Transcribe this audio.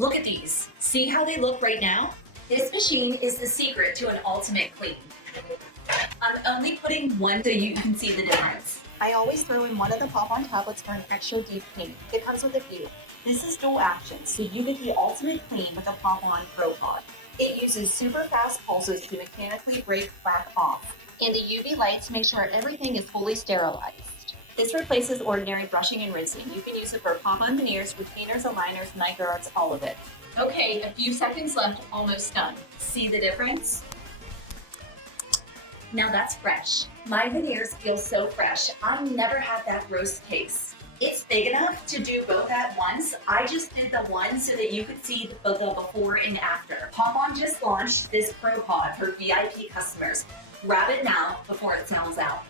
Look at these. See how they look right now? This machine is the secret to an ultimate clean. I'm only putting one so you can see the difference. I always throw in one of the Pop On tablets for an extra deep clean. It comes with a few. This is dual action, so you get the ultimate clean with a Pop On Pro Pod. It uses super fast pulses to mechanically break plaque off, and a UV light to make sure everything is fully sterilized. This replaces ordinary brushing and rinsing. You can use it for Pop On veneers, retainers, aligners, night guards, all of it. Okay, a few seconds left, almost done. See the difference? Now that's fresh. My veneers feel so fresh. I never had that gross taste. It's big enough to do both at once. I just did the one so that you could see the before and after. Pop On just launched this Pro Pod for VIP customers. Grab it now before it sells out.